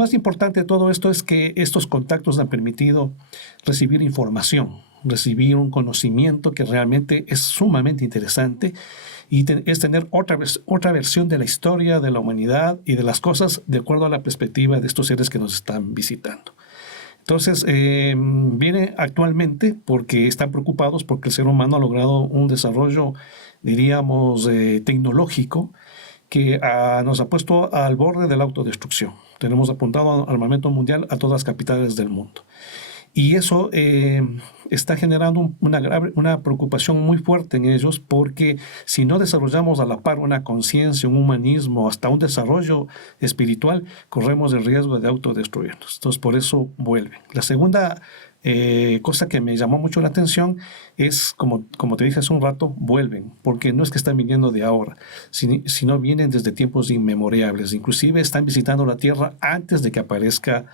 más importante de todo esto es que estos contactos han permitido recibir información, recibir un conocimiento que realmente es sumamente interesante y es tener otra versión de la historia, de la humanidad y de las cosas de acuerdo a la perspectiva de estos seres que nos están visitando. Entonces, viene actualmente porque están preocupados porque el ser humano ha logrado un desarrollo, diríamos, tecnológico que nos ha puesto al borde de la autodestrucción. Tenemos apuntado armamento mundial a todas las capitales del mundo. Y eso está generando una preocupación muy fuerte en ellos, porque si no desarrollamos a la par una conciencia, un humanismo, hasta un desarrollo espiritual, corremos el riesgo de autodestruirnos. Entonces, por eso vuelven. La segunda cosa que me llamó mucho la atención es, como te dije hace un rato, vuelven, porque no es que están viniendo de ahora, sino vienen desde tiempos inmemorables. Inclusive están visitando la Tierra antes de que aparezca,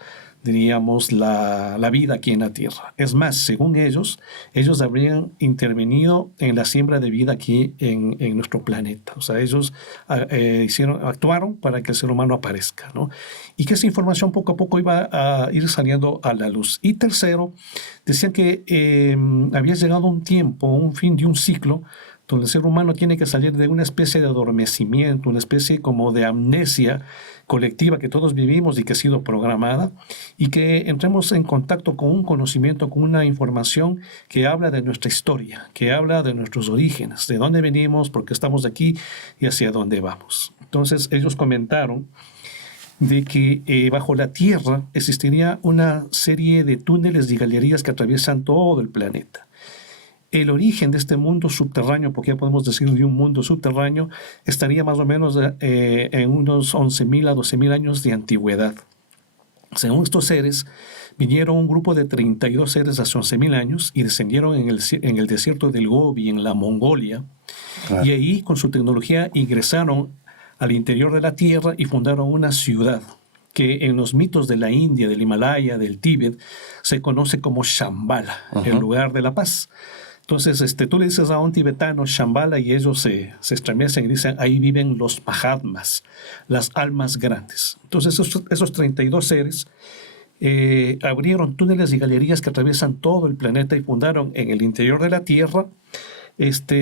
diríamos, la vida aquí en la Tierra. Es más, según ellos habrían intervenido en la siembra de vida aquí en nuestro planeta. O sea, ellos actuaron para que el ser humano aparezca, ¿no? Y que esa información poco a poco iba a ir saliendo a la luz. Y tercero, decían que había llegado un tiempo, un fin de un ciclo, donde el ser humano tiene que salir de una especie de adormecimiento, una especie como de amnesia colectiva que todos vivimos y que ha sido programada, y que entremos en contacto con un conocimiento, con una información que habla de nuestra historia, que habla de nuestros orígenes, de dónde venimos, por qué estamos aquí y hacia dónde vamos. Entonces ellos comentaron de que bajo la Tierra existiría una serie de túneles y galerías que atraviesan todo el planeta. El origen de este mundo subterráneo, porque ya podemos decir de un mundo subterráneo, estaría más o menos en unos 11.000 a 12.000 años de antigüedad. Según estos seres, vinieron un grupo de 32 seres hace 11.000 años y descendieron en el desierto del Gobi, en la Mongolia. Claro. Y ahí, con su tecnología, ingresaron al interior de la Tierra y fundaron una ciudad que en los mitos de la India, del Himalaya, del Tíbet, se conoce como Shambhala, el lugar de la paz. Entonces, tú le dices a un tibetano Shambhala y ellos se estremecen y dicen, ahí viven los Mahatmas, las almas grandes. Entonces, esos 32 seres abrieron túneles y galerías que atraviesan todo el planeta y fundaron en el interior de la Tierra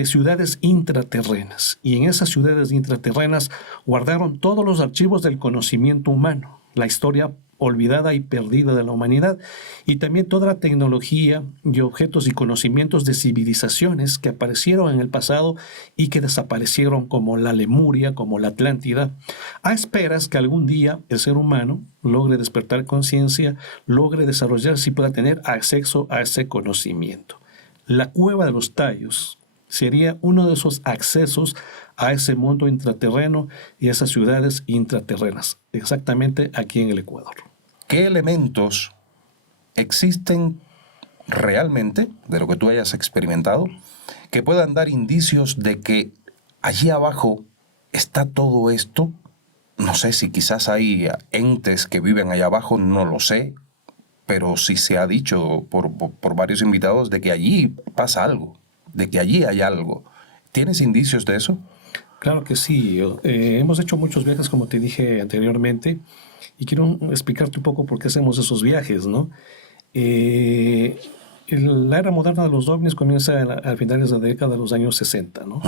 ciudades intraterrenas. Y en esas ciudades intraterrenas guardaron todos los archivos del conocimiento humano, la historia olvidada y perdida de la humanidad, y también toda la tecnología y objetos y conocimientos de civilizaciones que aparecieron en el pasado y que desaparecieron, como la Lemuria, como la Atlántida, a esperas que algún día el ser humano logre despertar conciencia, logre desarrollarse y pueda tener acceso a ese conocimiento. La Cueva de los Tallos sería uno de esos accesos a ese mundo intraterreno y a esas ciudades intraterrenas, exactamente aquí en el Ecuador. ¿Qué elementos existen realmente, de lo que tú hayas experimentado, que puedan dar indicios de que allí abajo está todo esto? No sé si quizás hay entes que viven allá abajo, no lo sé, pero sí se ha dicho por varios invitados de que allí pasa algo, de que allí hay algo. ¿Tienes indicios de eso? Claro que sí. Hemos hecho muchos viajes, como te dije anteriormente, y quiero explicarte un poco por qué hacemos esos viajes, ¿no? La era moderna de los ovnis comienza a finales de la década de los años 60, ¿no?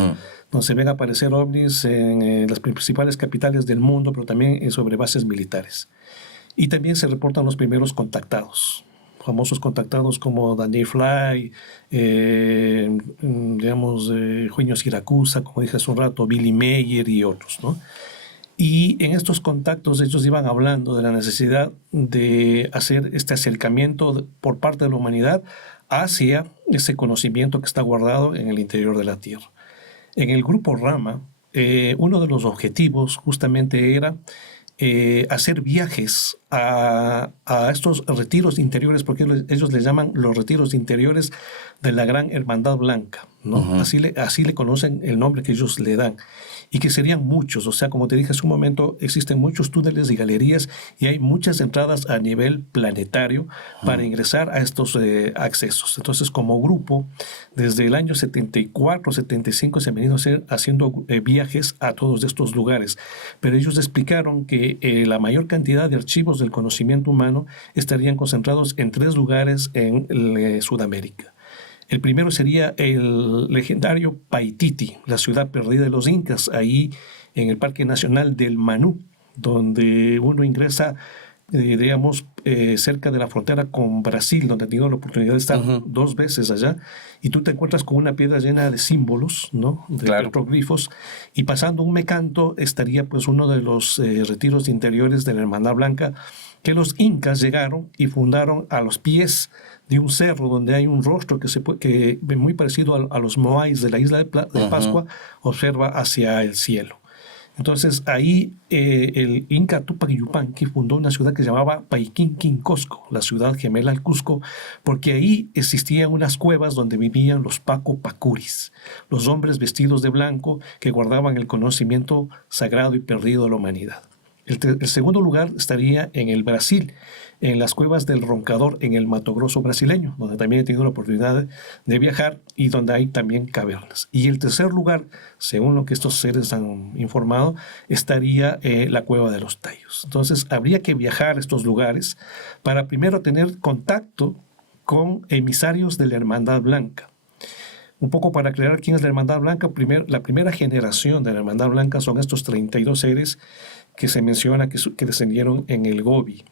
Donde se ven aparecer ovnis en las principales capitales del mundo, pero también sobre bases militares. Y también se reportan los primeros contactados, famosos contactados como Daniel Fly, Juño Siracusa, como dije hace un rato, Billy Mayer y otros, ¿no? Y en estos contactos ellos iban hablando de la necesidad de hacer este acercamiento por parte de la humanidad hacia ese conocimiento que está guardado en el interior de la Tierra. En el grupo Rama, uno de los objetivos justamente era hacer viajes a estos retiros interiores, porque ellos les llaman los retiros interiores de la Gran Hermandad Blanca, ¿no? Así le conocen el nombre que ellos le dan. y que serían muchos. O sea, como te dije hace un momento, existen muchos túneles y galerías y hay muchas entradas a nivel planetario para ingresar a estos accesos. Entonces, como grupo, desde el año 74, 75 se han venido haciendo viajes a todos estos lugares, pero ellos explicaron que la mayor cantidad de archivos del conocimiento humano estarían concentrados en 3 lugares en Sudamérica. El primero sería el legendario Paititi, la ciudad perdida de los incas, ahí en el Parque Nacional del Manú, donde uno ingresa, cerca de la frontera con Brasil, donde he tenido la oportunidad de estar 2 veces allá, y tú te encuentras con una piedra llena de símbolos, ¿no? De petroglifos, y pasando un mecanto estaría pues uno de los retiros interiores de la Hermandad Blanca, que los incas llegaron y fundaron a los pies de un cerro donde hay un rostro que muy parecido a los moais de la isla de Pascua, observa hacia el cielo. Entonces ahí el Inca Tupac Yupanqui fundó una ciudad que se llamaba Paiquinquín-Cosco, la ciudad gemela al Cusco, porque ahí existían unas cuevas donde vivían los Paco Pacuris, los hombres vestidos de blanco que guardaban el conocimiento sagrado y perdido de la humanidad. El segundo lugar estaría en el Brasil, en las cuevas del Roncador, en el Mato Grosso brasileño, donde también he tenido la oportunidad de viajar y donde hay también cavernas. Y el tercer lugar, según lo que estos seres han informado, estaría la Cueva de los Tayos. Entonces, habría que viajar a estos lugares para primero tener contacto con emisarios de la Hermandad Blanca. Un poco para aclarar quién es la Hermandad Blanca, la primera generación de la Hermandad Blanca son estos 32 seres que se menciona que descendieron en el Gobi.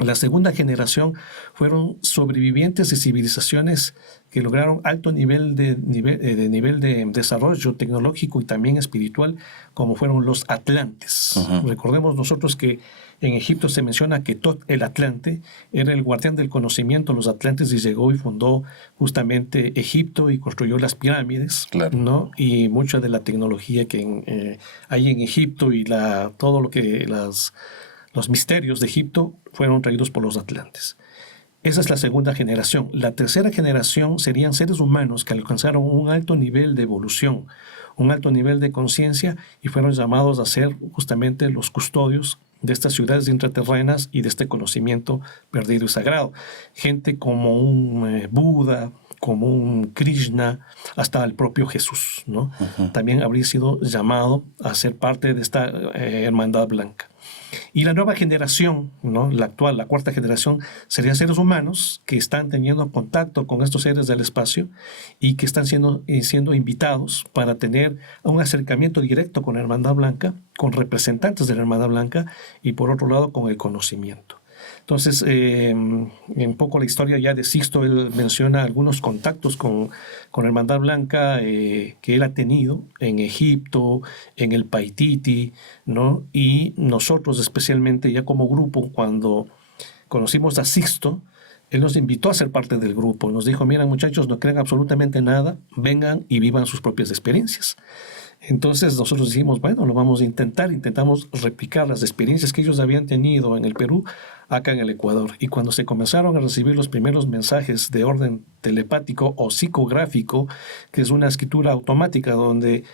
La segunda generación fueron sobrevivientes de civilizaciones que lograron alto nivel de desarrollo tecnológico y también espiritual, como fueron los atlantes. Recordemos nosotros que en Egipto se menciona que Tot el Atlante era el guardián del conocimiento, los atlantes, y llegó y fundó justamente Egipto y construyó las pirámides, ¿no? Y mucha de la tecnología que hay en Egipto y todo lo que los misterios de Egipto fueron traídos por los atlantes. Esa es la segunda generación. La tercera generación serían seres humanos que alcanzaron un alto nivel de evolución, un alto nivel de conciencia y fueron llamados a ser justamente los custodios de estas ciudades intraterrenas y de este conocimiento perdido y sagrado. Gente como un Buda, como un Krishna, hasta el propio Jesús, ¿no? También habría sido llamado a ser parte de esta hermandad blanca. Y la nueva generación, ¿no? La actual, la cuarta generación, serían seres humanos que están teniendo contacto con estos seres del espacio y que están siendo invitados para tener un acercamiento directo con la Hermandad Blanca, con representantes de la Hermandad Blanca y por otro lado con el conocimiento. Entonces, un poco la historia ya de Sixto, él menciona algunos contactos con la Hermandad Blanca que él ha tenido en Egipto, en el Paititi, ¿no? Y nosotros especialmente ya como grupo, cuando conocimos a Sixto, él nos invitó a ser parte del grupo. Nos dijo, miren muchachos, no crean absolutamente nada, vengan y vivan sus propias experiencias. Entonces nosotros dijimos, bueno, lo vamos a intentar. Intentamos replicar las experiencias que ellos habían tenido en el Perú, acá en el Ecuador. Y cuando se comenzaron a recibir los primeros mensajes de orden telepático o psicográfico, que es una escritura automática donde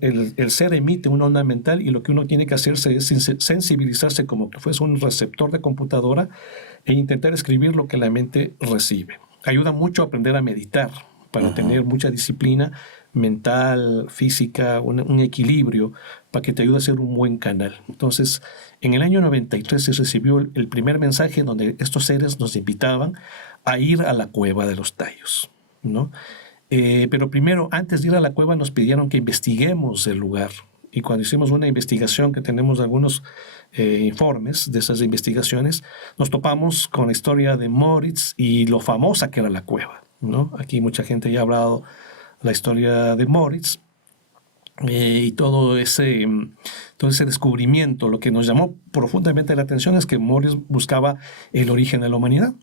el ser emite una onda mental y lo que uno tiene que hacerse es sensibilizarse como que fuese un receptor de computadora e intentar escribir lo que la mente recibe. Ayuda mucho a aprender a meditar para tener mucha disciplina mental, física, un equilibrio para que te ayude a ser un buen canal. Entonces, en el año 93 se recibió el primer mensaje donde estos seres nos invitaban a ir a la Cueva de los Tayos, ¿no? Pero primero, antes de ir a la cueva, nos pidieron que investiguemos el lugar. Y cuando hicimos una investigación, que tenemos algunos informes de esas investigaciones, nos topamos con la historia de Moritz y lo famosa que era la cueva, ¿no? Aquí mucha gente ya ha hablado la historia de Moritz y todo ese descubrimiento. Lo que nos llamó profundamente la atención es que Moritz buscaba el origen de la humanidad.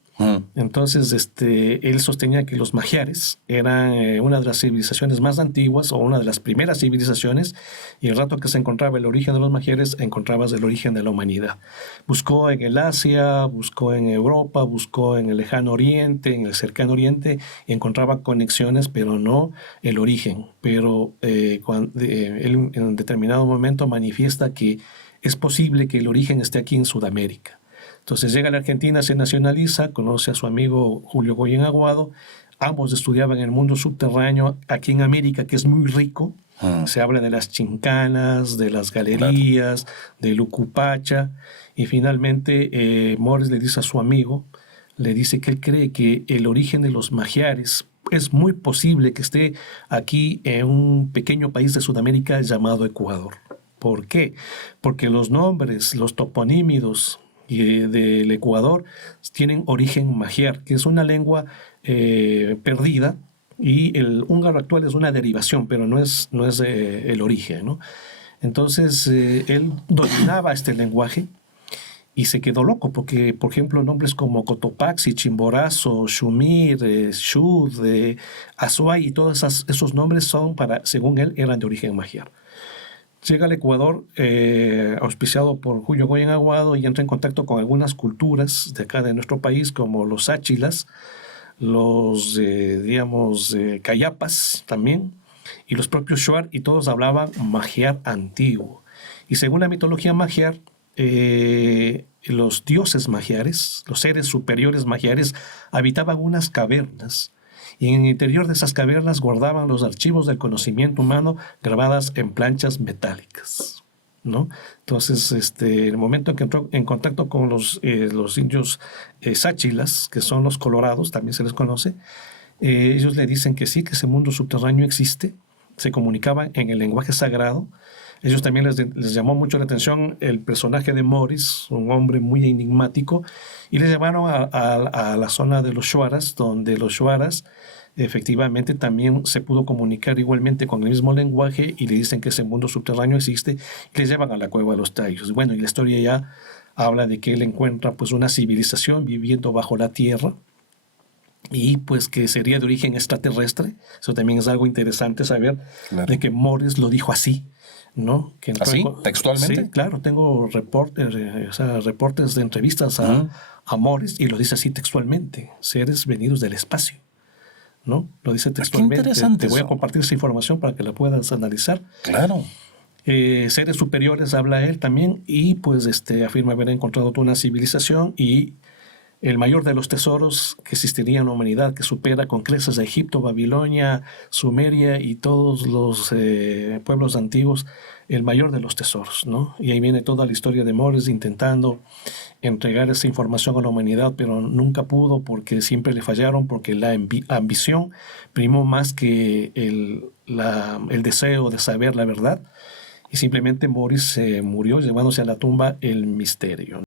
Entonces, él sostenía que los magiares eran una de las civilizaciones más antiguas o una de las primeras civilizaciones, y el rato que se encontraba el origen de los magiares, encontrabas el origen de la humanidad. Buscó en el Asia, buscó en Europa, buscó en el lejano oriente, en el cercano oriente, y encontraba conexiones, pero no el origen. Pero él en un determinado momento manifiesta que es posible que el origen esté aquí en Sudamérica. Entonces llega a la Argentina, se nacionaliza, conoce a su amigo Julio Goyen Aguado, ambos estudiaban el mundo subterráneo aquí en América, que es muy rico. Se habla de las chincanas, de las galerías, del Ucupacha, y finalmente Morris le dice a su amigo, le dice que él cree que el origen de los magiares es muy posible que esté aquí en un pequeño país de Sudamérica llamado Ecuador. ¿Por qué? Porque los nombres, los toponímidos del Ecuador tienen origen magiar, que es una lengua perdida, y el húngaro actual es una derivación, pero no es el origen, ¿no? Entonces, él dominaba este lenguaje y se quedó loco porque, por ejemplo, nombres como Cotopaxi, Chimborazo, Shumir, Shud, Azuay y todos esos nombres son, según él, eran de origen magiar. Llega al Ecuador, auspiciado por Julio Goyen Aguado, y entra en contacto con algunas culturas de acá de nuestro país, como los áchilas, los, cayapas también, y los propios shuar, y todos hablaban magiar antiguo. Y según la mitología magiar, los dioses magiares, los seres superiores magiares, habitaban unas cavernas, y en el interior de esas cavernas guardaban los archivos del conocimiento humano grabadas en planchas metálicas, ¿no? Entonces, en el momento en que entró en contacto con los indios sáchilas, que son los colorados, también se les conoce, ellos le dicen que sí, que ese mundo subterráneo existe, se comunicaban en el lenguaje sagrado. Ellos también les llamó mucho la atención el personaje de Morris, un hombre muy enigmático, y les llevaron a la zona de los shuaras, donde los shuaras efectivamente también se pudo comunicar igualmente con el mismo lenguaje, y le dicen que ese mundo subterráneo existe, y les llevan a la cueva de los Tayos. Bueno, y la historia ya habla de que él encuentra pues una civilización viviendo bajo la tierra, y pues que sería de origen extraterrestre. Eso también es algo interesante saber, de que Morris lo dijo así, ¿no? Que ¿Así? ¿Textualmente? Sí, claro, tengo reportes de entrevistas a Morris, y lo dice así textualmente: seres venidos del espacio, ¿no? Lo dice textualmente. Qué interesante. Te voy a compartir esa información para que la puedas analizar. Claro. Seres superiores habla él también, y pues afirma haber encontrado toda una civilización, y el mayor de los tesoros que existiría en la humanidad, que supera con creces a Egipto, Babilonia, Sumeria y todos los pueblos antiguos, el mayor de los tesoros, ¿no? Y ahí viene toda la historia de Morris intentando entregar esa información a la humanidad, pero nunca pudo, porque siempre le fallaron, porque la ambición primó más que el deseo de saber la verdad, y simplemente Morris murió llevándose a la tumba el misterio.